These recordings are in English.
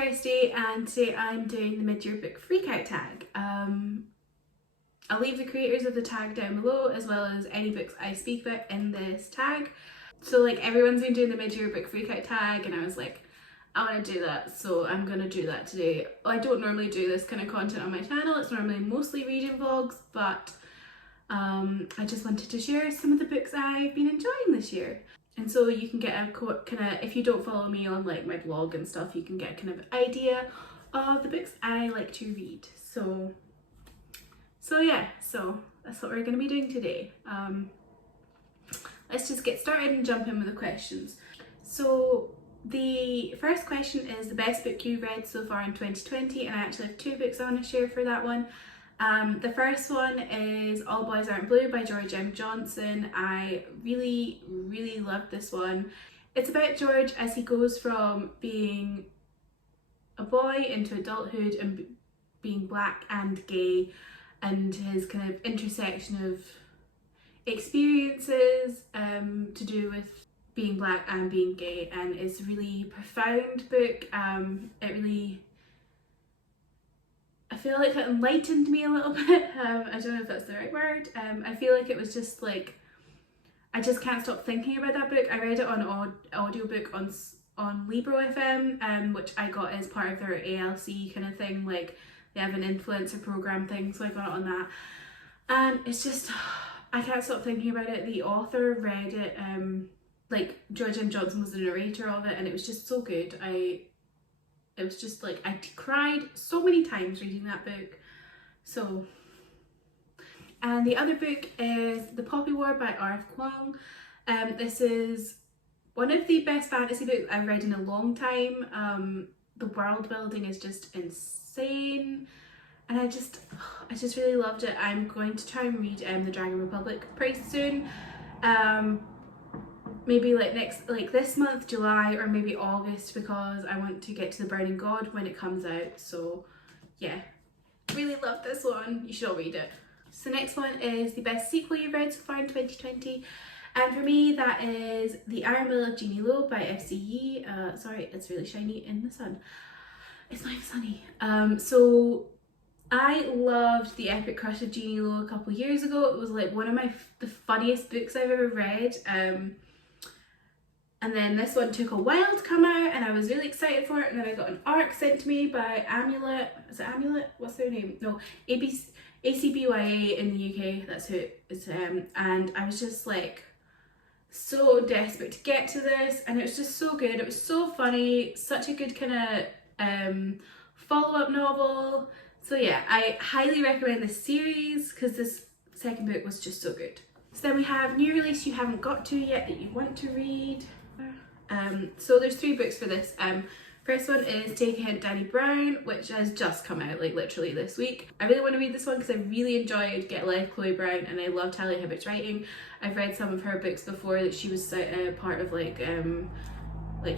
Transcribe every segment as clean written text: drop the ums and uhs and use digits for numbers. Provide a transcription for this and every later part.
Kirsty and today I'm doing the mid-year book freakout tag. I'll leave the creators of the tag down below as well as any books I speak about in this tag. So like everyone's been doing the mid-year book freakout tag and I was like, I want to do that, so I'm gonna do that today. I don't normally do this kind of content on my channel, it's normally mostly reading vlogs, but I just wanted to share some of the books I've been enjoying this year. And so you can get a kind of, if you don't follow me on like my blog and stuff, you can get kind of idea of the books I like to read. So yeah, so that's what we're going to be doing today. Let's just get started and jump in with the questions. So the first question is the best book you read so far in 2020, and I actually have two books I want to share for that one. The first one is All Boys Aren't Blue by George M. Johnson. I really loved this one. It's about George as he goes from being a boy into adulthood and being black and gay, and his kind of intersection of experiences to do with being black and being gay, and it's a really profound book. I feel like it enlightened me a little bit. I don't know if that's the right word. I feel like it was just like, I just can't stop thinking about that book. I read it on audiobook on Libro FM, which I got as part of their ALC kind of thing. Like they have an influencer program thing, so I got it on that. And it's just, I can't stop thinking about it. The author read it, like George M. Johnson was the narrator of it, and it was just so good. It was just like, I cried so many times reading that book. So, and the other book is The Poppy War by R.F. Kuang. This is one of the best fantasy books I've read in a long time. The world building is just insane, and I just really loved it. I'm going to try and read The Dragon Republic pretty soon. Maybe like this month, July, or maybe August, because I want to get to The Burning God when it comes out. So yeah, really love this one. You should all read it. So next one is the best sequel you've read so far in 2020. And for me, that is The Iron Will of Jeannie Lo by F.C. Yee. Sorry, it's really shiny in the sun. It's not even sunny. So I loved The Epic Crush of Jeannie Lo a couple years ago. It was like one of the funniest books I've ever read. And then this one took a while to come out and I was really excited for it, and then I got an ARC sent to me by Amulet. Is it Amulet? What's their name? No, ACBYA in the UK, that's who it is. And I was just like so desperate to get to this, and it was just so good. It was so funny, such a good kind of follow-up novel. So yeah, I highly recommend this series because this second book was just so good. So then we have new release you haven't got to yet that you want to read. So there's three books for this. First one is Take a Hint, Dani Brown, which has just come out like literally this week. I really want to read this one because I really enjoyed Get Life, Chloe Brown, and I love Talia Hibbett's writing. I've read some of her books before that she was part of like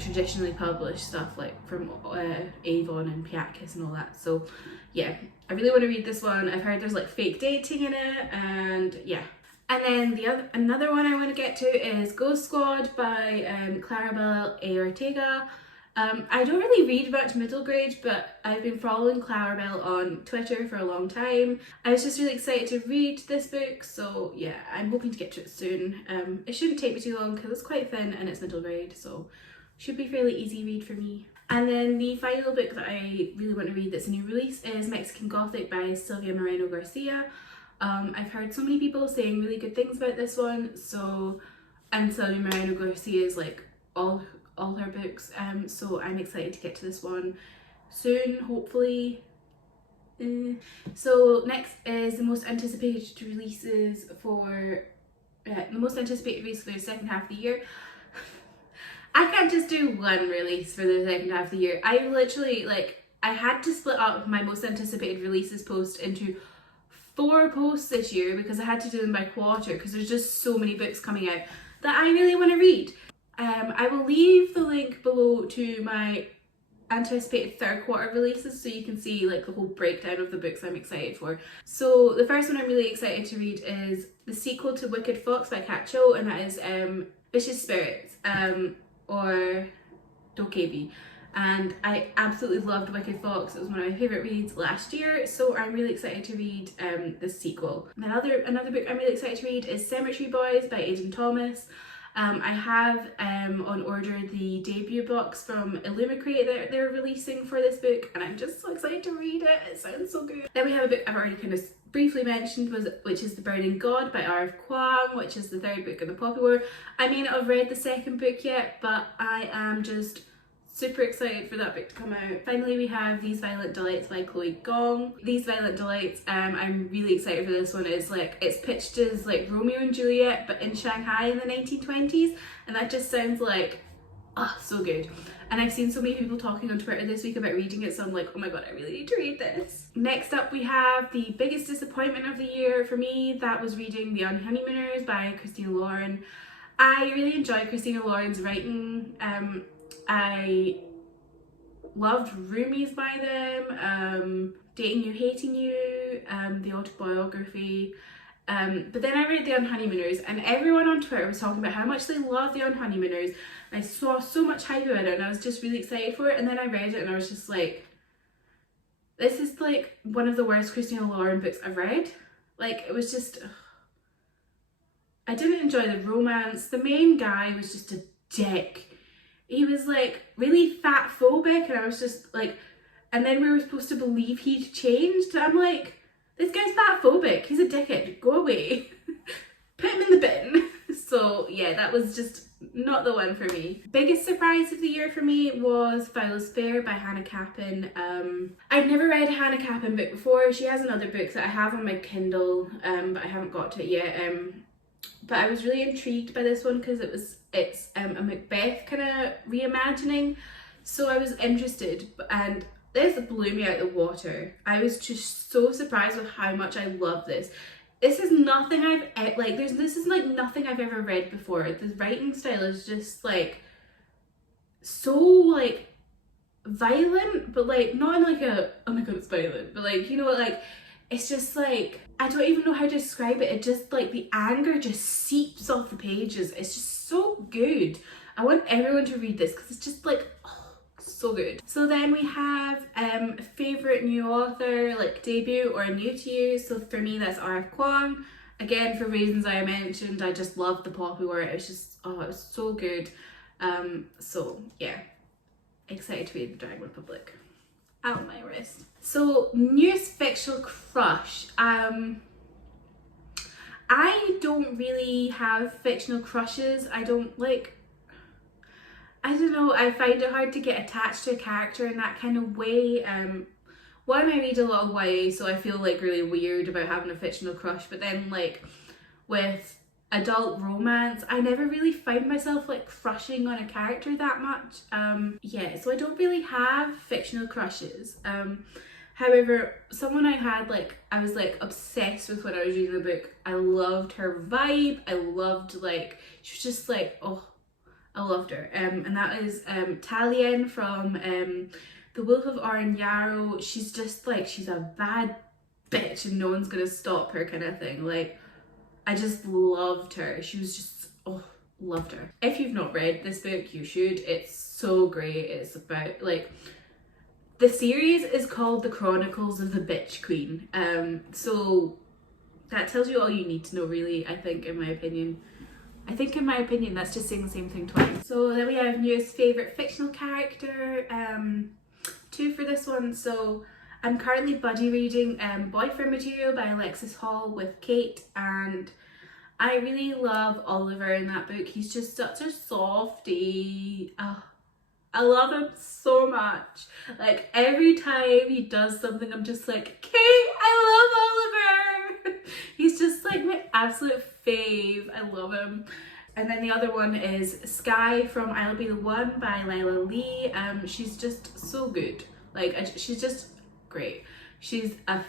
traditionally published stuff like from Avon and Piatkus and all that. So yeah, I really want to read this one. I've heard there's like fake dating in it, and yeah. And then another one I want to get to is Ghost Squad by Claribel A. Ortega. I don't really read much middle grade, but I've been following Claribel on Twitter for a long time. I was just really excited to read this book, so yeah, I'm hoping to get to it soon. It shouldn't take me too long because it's quite thin and it's middle grade, so should be fairly easy read for me. And then the final book that I really want to read that's a new release is Mexican Gothic by Silvia Moreno Garcia. I've heard so many people saying really good things about this one, so, and Silvia Moreno Garcia is like all her books, so I'm excited to get to this one soon, hopefully. So next is the most anticipated releases for the second half of the year. I can't just do one release for the second half of the year. I literally, like, I had to split up my most anticipated releases post into 4 posts this year because I had to do them by quarter because there's just so many books coming out that I really want to read. I will leave the link below to my anticipated third quarter releases so you can see like the whole breakdown of the books I'm excited for. So the first one I'm really excited to read is the sequel to Wicked Fox by Kat Cho, and that is Vicious Spirits or Dokebi. and I absolutely loved Wicked Fox. It was one of my favourite reads last year, so I'm really excited to read the sequel. Another book I'm really excited to read is Cemetery Boys by Aidan Thomas. I have on order the debut box from Illumicrate that they're releasing for this book, and I'm just so excited to read it. It sounds so good. Then we have a book I've already kind of briefly mentioned, which is The Burning God by R.F. Kuang, which is the third book in the Poppy War. I may not have read the second book yet, but I am just super excited for that book to come out. Finally, we have These Violent Delights by Chloe Gong. These Violent Delights, I'm really excited for this one. It's pitched as like Romeo and Juliet, but in Shanghai in the 1920s, and that just sounds like, oh, so good. And I've seen so many people talking on Twitter this week about reading it, so I'm like, oh my god, I really need to read this. Next up, we have the biggest disappointment of the year for me. That was reading The Unhoneymooners by Christina Lauren. I really enjoy Christina Lauren's writing. I loved Roomies by them, Dating You, Hating You, the autobiography. But then I read The Unhoneymooners, and everyone on Twitter was talking about how much they love The Unhoneymooners. And I saw so much hype about it, and I was just really excited for it. And then I read it, and I was just like, this is like one of the worst Christina Lauren books I've read. Like, it was just, I didn't enjoy the romance. The main guy was just a dick. He was like really fat phobic, and I was just like, and then we were supposed to believe he'd changed. I'm like, this guy's fat phobic, he's a dickhead, go away. Put him in the bin. So yeah, that was just not the one for me. Biggest surprise of the year for me was Foul is Fair by Hannah Capin. I've never read a Hannah Capin book before. She has another book that I have on my Kindle, but I haven't got to it yet. But I was really intrigued by this one because it's a Macbeth kind of reimagining, so I was interested, and this blew me out the water. I was just so surprised with how much I love this. This is nothing this is like nothing I've ever read before. The writing style is just like so like violent, but like not in like a, oh my god it's violent, but like, you know, like it's just like, I don't even know how to describe it. It just like, the anger just seeps off the pages. It's just so good. I want everyone to read this because it's just like, oh, so good. So then we have favourite new author, like debut or new to you. So for me that's R.F. Kuang. Again, for reasons I mentioned, I just loved the Poppy War. It was just, oh, it was so good. So yeah, excited to read The Dragon Republic. Out my wrist. So newest fictional crush. I don't really have fictional crushes. I don't know, I find it hard to get attached to a character in that kind of way. One, I read a lot of YA, so I feel like really weird about having a fictional crush, but then like with adult romance, I never really find myself like crushing on a character that much. Yeah, so I don't really have fictional crushes. However, someone I had I was like obsessed with when I was reading the book. I loved her vibe. I loved she was just like, oh, I loved her. And that is Talien from The Wolf of Oren Yarrow. She's just like, she's a bad bitch and no one's gonna stop her kind of thing. Like, I just loved her. She was just, oh, loved her. If you've not read this book, you should. It's so great. It's about the series is called The Chronicles of the Bitch Queen. So that tells you all you need to know, really, I think, in my opinion. That's just saying the same thing twice. So then we have newest favourite fictional character, 2 for this one. So I'm currently buddy reading Boyfriend Material by Alexis Hall with Kate, and I really love Oliver in that book. He's just such a softie. Oh, I love him so much. Like, every time he does something, I'm just like, Kate, I love Oliver. He's just like my absolute fave. I love him. And then the other one is Sky from I'll Be the One by Lila Lee. She's just so good. She's just great. She's a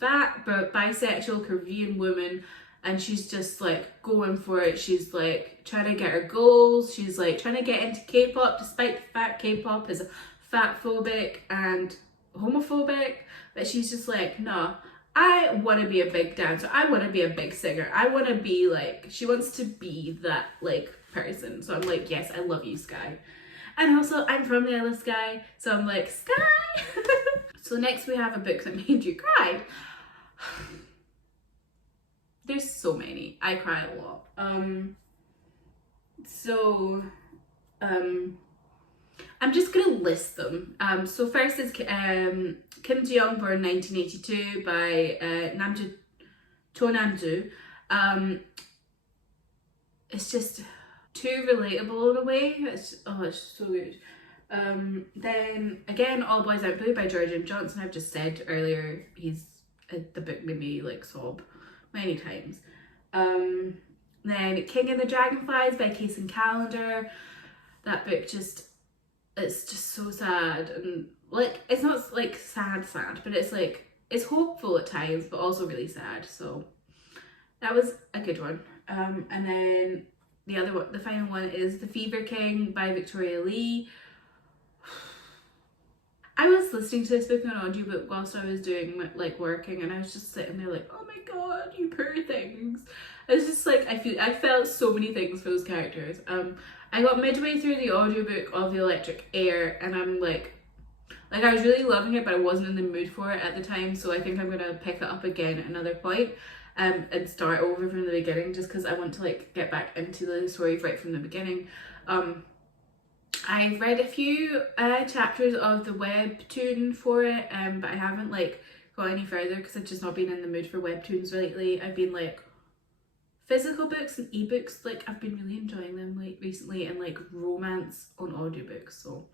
fat but bisexual Korean woman, and she's just like going for it. She's like trying to get her goals. She's like trying to get into K-pop, despite the fact K-pop is fat phobic and homophobic. But she's just like, no, I want to be a big dancer. I want to be a big singer. I want to be like, she wants to be that like person. So I'm like, yes, I love you, Sky. And also I'm from the Isle of Skye, so I'm like, Skye! So next we have a book that made you cry. There's so many. I cry a lot. I'm just gonna list them. So first is Kim Ji-young, born 1982, by Namju Cho Nam-ju. It's just too relatable in a way. It's so good. Then again, All Boys Out Blue by George M. Johnson. I've just said earlier, the book made me like sob many times. Then King and the Dragonflies by Kacen Callender. That book it's just so sad, and like it's not like sad, but it's like it's hopeful at times, but also really sad. So that was a good one. And then the final one is The Fever King by Victoria Lee. I was listening to this book on audiobook whilst I was doing working, and I was just sitting there like, oh my god, you poor things. It's just like I felt so many things for those characters. I got midway through the audiobook of The Electric Air, and I'm like I was really loving it, but I wasn't in the mood for it at the time, so I think I'm gonna pick that up again at another point, and start over from the beginning, just because I want to like get back into the story right from the beginning. I've read a few chapters of the webtoon for it, but I haven't like got any further because I've just not been in the mood for webtoons lately. I've been like physical books and ebooks, like I've been really enjoying them like recently, and like romance on audiobooks. So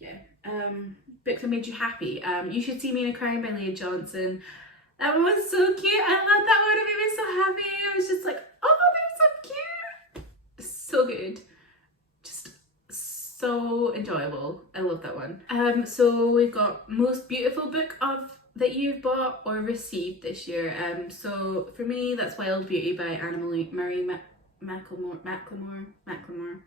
yeah, books that made you happy. You Should See Me in a Crime by Leah Johnson. That one was so cute. I love that one. It made me so happy. I was just like, oh, they're so cute. So good. Just so enjoyable. I love that one. So we've got most beautiful book that you've bought or received this year. So for me, that's Wild Beauty by Anna Marie Macklemore.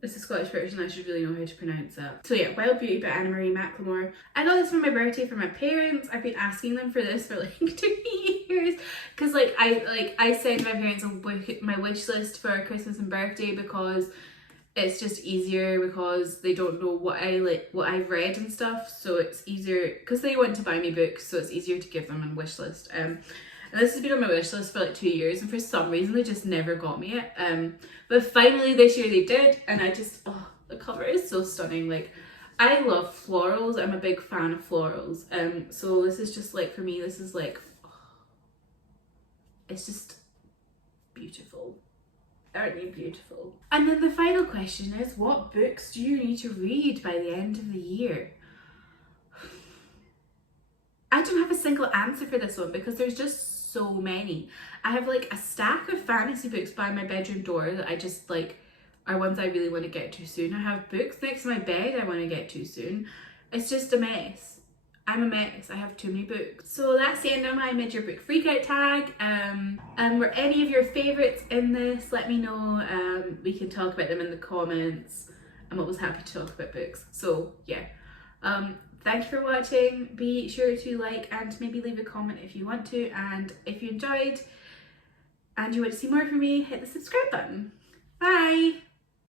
It's a Scottish version, I should really know how to pronounce that. So yeah, Wild Beauty by Anna Marie Macklemore. I got this for my birthday from my parents. I've been asking them for this for like 2 years, because I send my parents my wish list for Christmas and birthday, because it's just easier, because they don't know what I've read and stuff, so it's easier because they want to buy me books, so it's easier to give them a wish list. And this has been on my wish list for like 2 years, and for some reason they just never got me it. But finally this year they did, and I just, the cover is so stunning. Like, I love florals. I'm a big fan of florals. So this is just like, for me, this is like, it's just beautiful. Aren't they beautiful? And then the final question is, what books do you need to read by the end of the year? I don't have a single answer for this one, because there's just so many. I have like a stack of fantasy books by my bedroom door that I just like are ones I really want to get to soon. I have books next to my bed I want to get to soon. It's just a mess. I'm a mess. I have too many books. So that's the end of my mid-year book freakout tag. Were any of your favourites in this? Let me know. We can talk about them in the comments. I'm always happy to talk about books. So yeah. Thank you for watching. Be sure to like and maybe leave a comment if you want to. And if you enjoyed and you want to see more from me, hit the subscribe button. Bye!